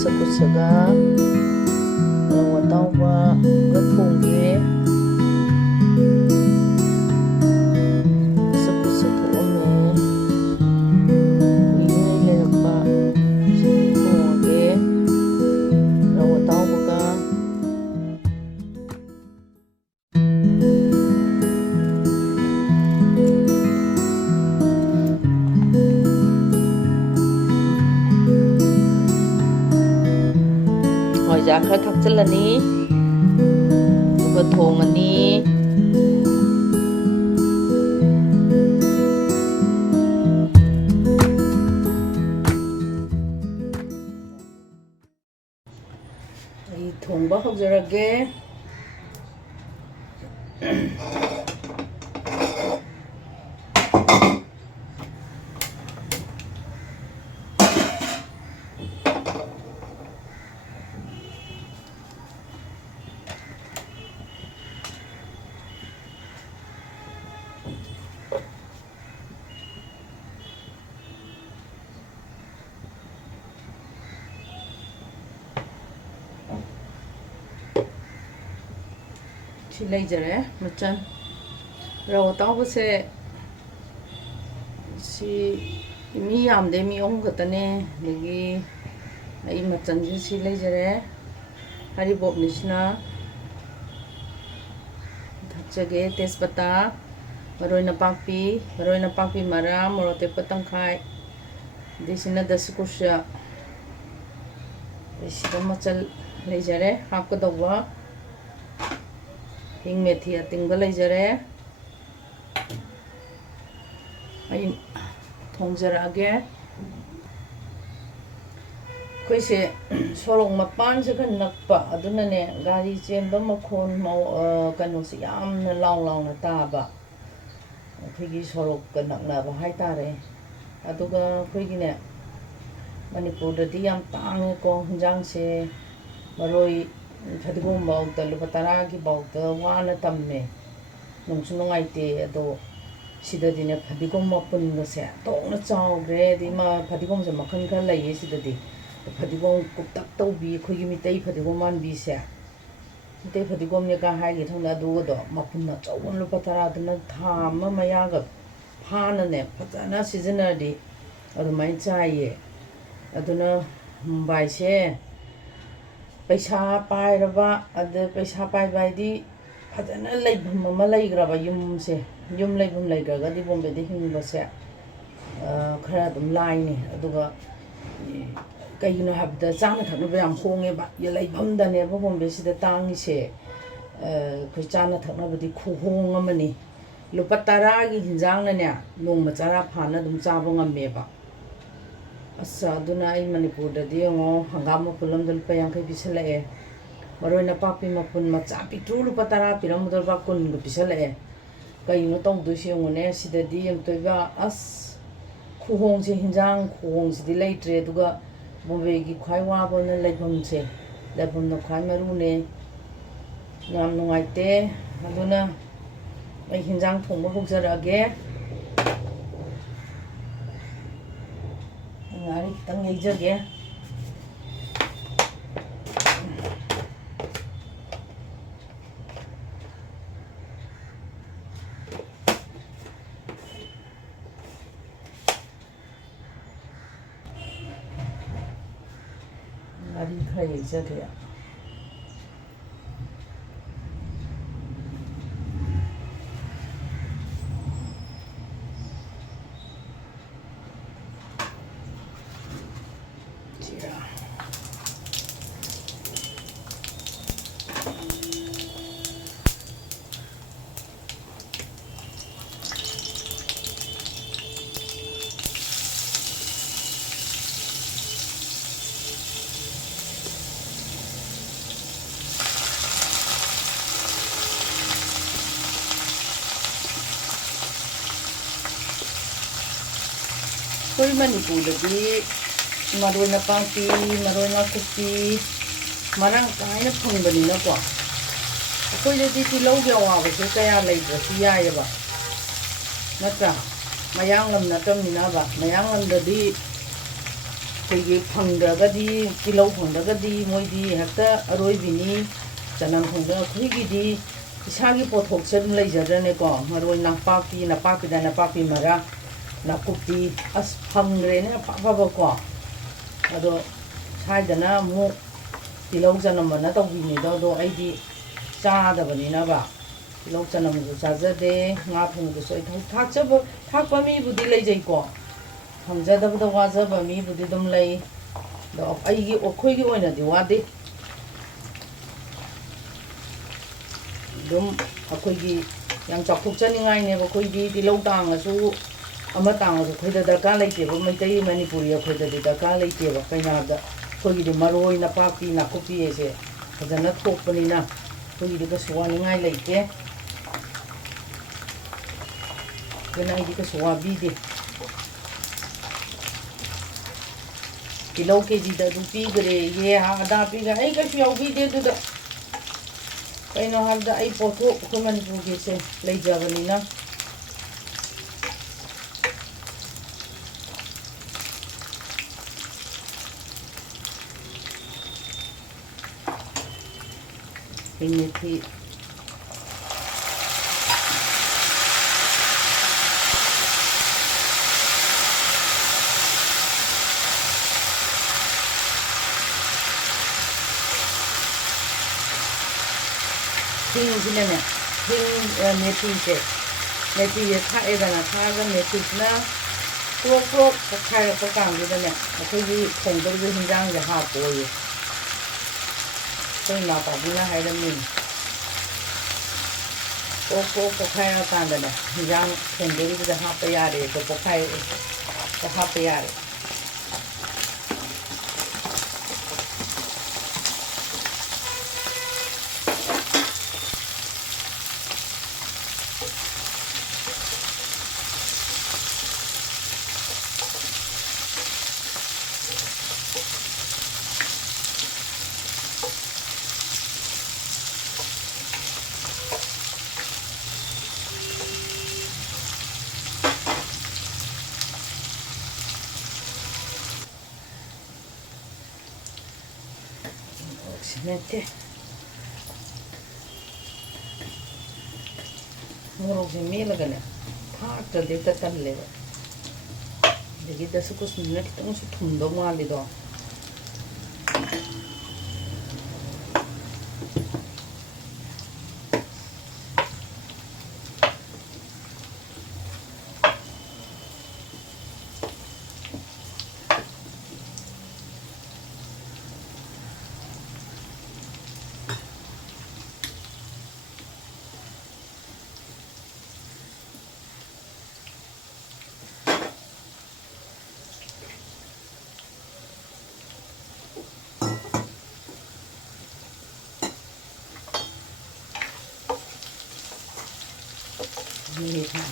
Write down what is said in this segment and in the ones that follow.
Daskusha gaa Thongba gaa thongge Daskusha thongame kuinai lerakpa sidi thongage Rouh Thongba gaa hoi khara thakchalani aduga thongani ai thongba haujarage Laser macam Rouh Thongba se si mi am de mi ong katane lagi ai macam si laser hari bob nisna thakjage tespata maroi napakpi mara morote patangkhai disina Daskusha isida machal laser hapkadawwa hing methi atingba laijare ai thongjarage koise sorong mapan se kan nakpa aduna ne gari chemba makhon kanu se yamna laung na taba khigi sorok kan nakna ba haitare aduga khigi ne manipur da di yam tang ko hunjang se maroi Fadigom bauta lupa taragi bauta wana tamme nungsu nungaite ado sida dine fadigom mapun gase tokna chawgre di ma fadigom se makhan kha laiye sida di fadigom kuptak tawbi khogi Meitei fadigom man bi se Meitei fadigom ne ka haigi thongna do do mapun na chawon lupa tara dna thama mayaga phana ne phajana seasoner di adu mai chaiye aduna Mumbai se paisa pai raba ade paisa pai bai di phajana leibham ama leigraba yum leibham leigraga di Bombay de hingba se khara dum laini aduga kaino habda chana thakna yam honge ba ya leibham da ne Bombay sida tangi se khoi chana thakna budi khuhong amani lupa tara gi hinjang na ne nongma chara phana dum chaba ngamme ba asa aduna ai manipur da di ngo hangam pulam dul pa yang kai bisalae maroi na papi mapun macha pitu lupa tara piram dul ba kun gu bisalae kai no tong du si ngone sida di yam toiba as khuhong se hinjang khuhong si di leitre duga Bombay gi khwai wa bo na leibham se leibham no khwai maru ne ngam nungaite aduna ai hinjang thongba hokjarage ngari kitang leijage ngari khara leijage Koi manipur di maroi na pangpi maroi na kupi marang kaina phongbani na ko koi le di tilau ge wa ba se kaya lai ba si ya ba natra mayang lam na tam ni na ba mayang lam da di ꯑꯩꯈꯣꯏꯒꯤ ꯐꯪꯗ꯭ꯔꯒꯗꯤ ꯇꯤꯜꯍꯧ ꯐꯪꯗ꯭ꯔꯒꯗꯤ ꯃꯣꯏꯗꯤ ꯍꯦꯛꯇ ꯑꯔꯣꯏꯕꯤꯅꯤ ꯆꯅꯝ ꯐꯪꯗ꯭ꯔ ꯑꯩꯈꯣꯏꯒꯤꯗꯤ ꯏꯁꯥꯒꯤ ꯄꯣꯠꯊꯣꯛꯁꯦ ꯑꯗꯨꯝ ꯂꯩꯖꯗ꯭ꯔꯅꯦꯀꯣ ꯃꯔꯣꯏ ꯅꯄꯥꯛꯄꯤꯗ ꯅꯄꯥꯛꯄꯤ ꯃꯔꯥ ꯅꯥꯀꯨꯞꯄꯤ ꯑꯁ ꯐꯪꯈ꯭ꯔꯦꯅꯦ ꯑꯐꯕꯀꯣ ꯑꯗꯣ ꯁ꯭ꯋꯥꯏꯗꯅ ꯑꯃꯨꯛ ꯇꯤꯜꯍꯧ ꯆꯅꯝꯃꯅ ꯇꯧꯕꯤꯅꯤꯗꯣ ꯑꯗꯣ ꯑꯩꯗꯤ ꯆꯥꯗꯕꯅꯤꯅꯕ ꯇꯤꯜꯍꯧ ꯆꯅꯝꯁꯨ ꯆꯥꯖꯗꯦ ꯉꯥ ꯊꯣꯡꯕꯗꯁꯨ ꯑꯩ ꯊꯥꯛꯄ ꯃꯤꯕꯨꯗꯤ ꯂꯩꯖꯩꯀꯣ ꯐꯪꯖꯗꯕꯗ ꯋꯥꯖꯕ ꯃꯤꯕꯨꯗꯤ ꯑꯗꯨꯝ ꯂꯩ ꯑꯗꯣ ꯑꯩꯈꯣꯏꯒꯤ ꯑꯣꯏꯅꯗꯤ ꯋꯥꯗꯦ ꯑꯗꯨꯝ ꯑꯩꯈꯣꯏꯒꯤ ꯌꯥꯝ ꯆꯥꯎꯊꯣꯛꯆꯅꯤꯡꯉꯥꯏꯅꯦꯕ ꯑꯩꯈꯣꯏꯗꯤ ꯇꯤꯜꯍꯧ ꯇꯥꯡꯉꯁꯨ ꯑꯃ ꯇꯥꯡꯉꯁꯨ ꯑꯩꯈꯣꯏꯗ ꯗꯔꯀꯥꯔ ꯂꯩꯇꯦꯕ ꯃꯩꯇꯩ ꯃꯅꯤꯄꯨꯔꯤ ꯑꯩꯈꯣꯏꯗꯗꯤ ꯗꯔꯀꯥꯔ ꯂꯩꯇꯦꯕ ꯀꯩꯅꯣꯗ ꯑꯩꯈꯣꯏꯒꯤꯗꯤ ꯃꯔꯣꯏ ꯅꯄꯥꯛꯄꯤ ꯅꯥꯀꯨꯞꯄꯤ ꯍꯥꯏꯁꯦ ꯐꯖꯅ ꯊꯣꯛꯄꯅꯤꯅ ꯑꯩꯈꯣꯏꯒꯤꯗꯤ ꯀꯩꯁꯨ ꯋꯥꯅꯤꯡꯉꯥꯏ ꯂꯩꯇꯦ ꯑꯗꯨꯅ ꯑꯩꯗꯤ ꯀꯩꯁꯨ ꯋꯥꯕꯤꯗꯦ ꯇꯤꯜꯍꯧ ꯀꯦꯖꯤꯗ ꯑꯗꯨ ꯄꯤꯈ꯭ꯔꯦ ꯑꯗꯥ ꯄꯤꯈ꯭ꯔꯦ ꯑꯩ ꯀꯩꯁꯨ ꯌꯥꯎꯕꯤꯗꯦ ꯑꯗꯨꯗ ꯀꯩꯅꯣ ꯍꯥꯏꯕꯗ ꯑꯩ ꯄꯣꯠꯊꯣꯛ ꯑꯩꯈꯣꯏ ꯃꯅꯤꯄꯨꯔꯒꯤꯁꯦ ꯂꯩꯖꯕꯅꯤꯅ ꯃꯦꯊꯤ ꯍꯤꯡꯁꯤꯅꯅꯦ ꯃꯦꯊꯤꯁꯦ ꯊꯥꯛꯑꯦꯗꯅ ꯊꯥꯛꯑꯒ ꯃꯦꯊꯤꯁꯤꯅ ꯀ꯭ꯔꯣꯛ ꯀ꯭ꯔꯣꯛ ꯄꯣꯛꯈꯥꯏꯔꯛꯄ ꯀꯥꯟꯗꯨꯗꯅꯦ ꯑꯩꯈꯣꯏꯒꯤ ꯊꯣꯡꯗꯧꯔꯤꯕ ꯍꯤꯟꯖꯥꯡꯁꯦ ꯍꯥꯞꯄꯣꯌꯦ ꯑꯩꯈꯣꯏ ꯏꯃꯥꯄꯥꯕꯨꯅ ꯍꯥꯏꯔꯝꯃꯤꯅꯤ ꯀ꯭ꯔꯣꯛ ꯀ꯭ꯔꯣꯛ ꯄꯣꯛꯈꯥꯏꯔꯀꯥꯟꯗꯅꯦ ꯍꯤꯟꯖꯥꯡ ꯊꯣꯡꯗꯧꯔꯤꯕꯗ ꯍꯥꯞꯄ ꯌꯥꯔꯦ ꯑꯗꯣ ꯄꯣꯛꯈꯥꯏꯔꯛꯑꯦ ꯍꯥꯞꯄ ꯌꯥꯔꯦ ꯅꯠꯇꯦ ꯃꯣꯔꯣꯛꯁꯦ ꯃꯦꯠꯂꯒꯅꯦ ꯊꯥꯛꯇ꯭ꯔꯗꯤ ꯍꯦꯛꯇ ꯇꯜꯂꯦꯕ ꯑꯗꯒꯤ ꯗꯁꯀꯨꯁꯅꯤꯅ ꯈꯤꯇꯪꯁꯨ ꯊꯨꯝꯗꯧ ꯃꯥꯜꯂꯤꯗꯣ ꯃꯤꯅꯤ ꯊꯥꯏ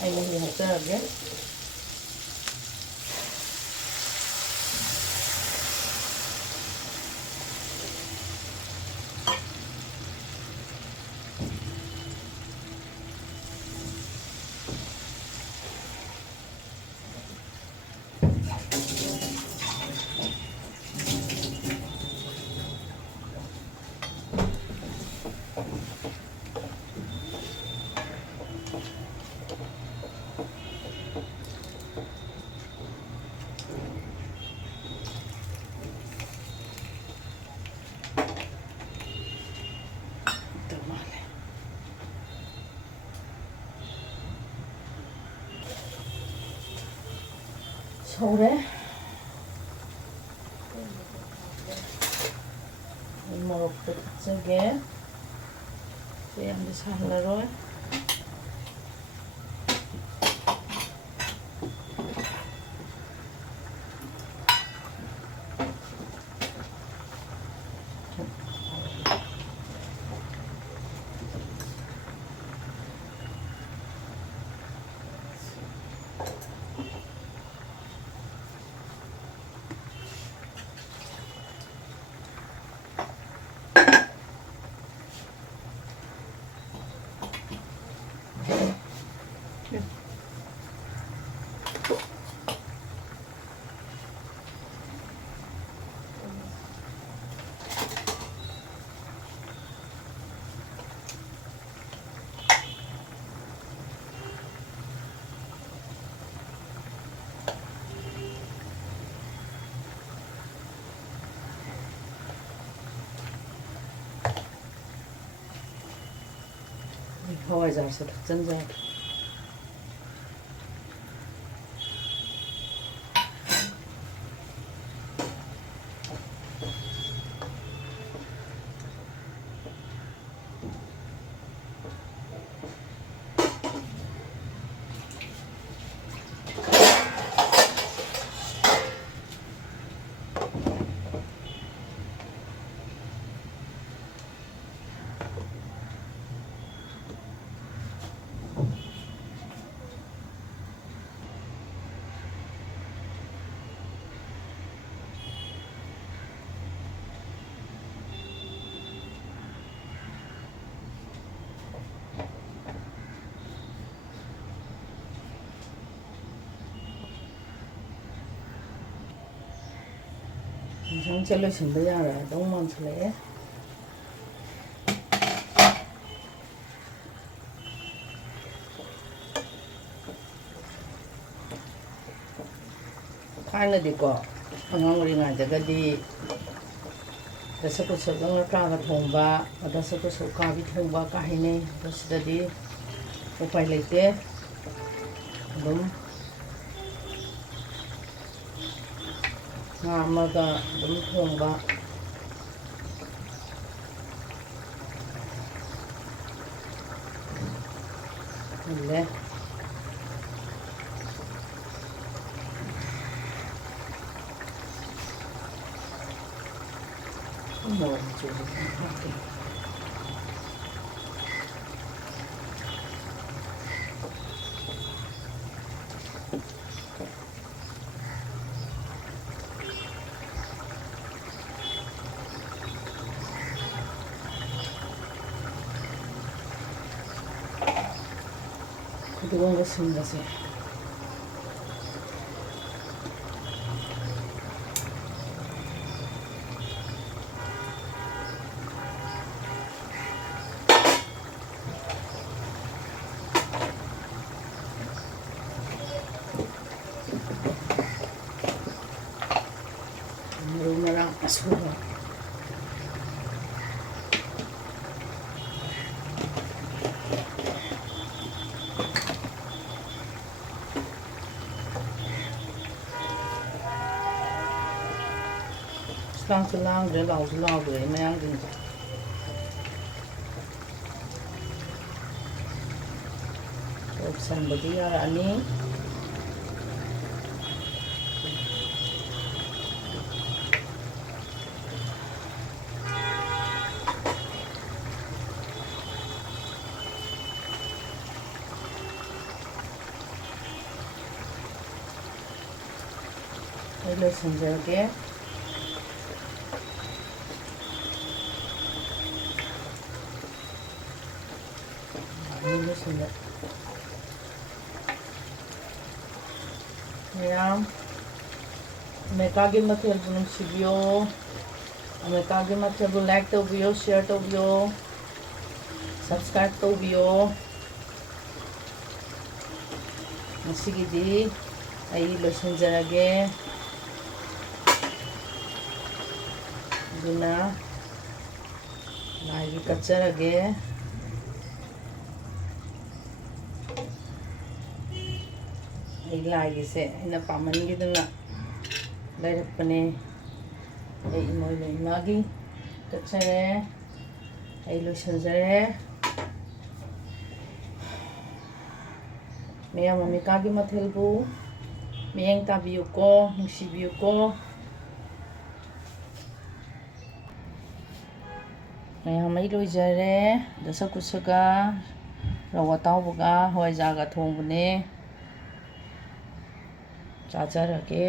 ꯑꯩ ꯃꯍꯤ ꯍꯥꯞꯆꯔꯒꯦ ꯁꯧꯔꯦ ꯃꯣꯔꯣꯛꯇ ꯊꯛꯆꯒꯦ ꯌꯥꯝꯗꯤ ꯁꯥꯍꯜꯂꯔꯣꯏ hawaijarse thakchanjare. Isang chalo simba yara dong man chale. Thana di ko angang ringa jaga di Daskusha gaa Thongba Daskusha gaa Thongba ka hine dasdadi upai leite dum ngamaga dum thongba le more to 그동안 것입니다. Rouh랑 Atouba Lang lang de lau de mayang din opsan bagi yara ani hello sanjage Ini ya, mereka ge mathel bunung sibio, mereka ge mathel bu like to bio, share to bio, subscribe to bio. Masih gini, ayi lotion jarage, guna, lagi kacarage. Lagi se ina paman gitu na dari pane imoy lo imagi kacare lo sanjare meya mami kagi mathel bu meyang tabiu ko nusibiu ko meya mai lo jare Daskusha gaa Atouba gaa Thongba ne चाचारगे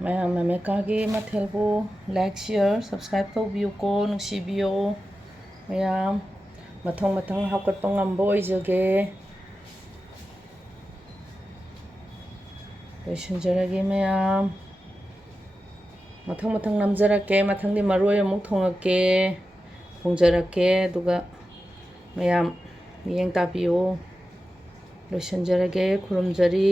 मैं मेकागे मथेलबो like share subscribe तौबियोको नुसिबियो मैम मथंग मथंग हाकटपा ngamba ओइजगे लोइसनजरगे मैम मथंग मथंग नमजरके मथंगदि मरोय अमुक थोंगके थोंजरके दुगा मैम मियेंग ताबियो लोइसनजरगे खुरुमजरी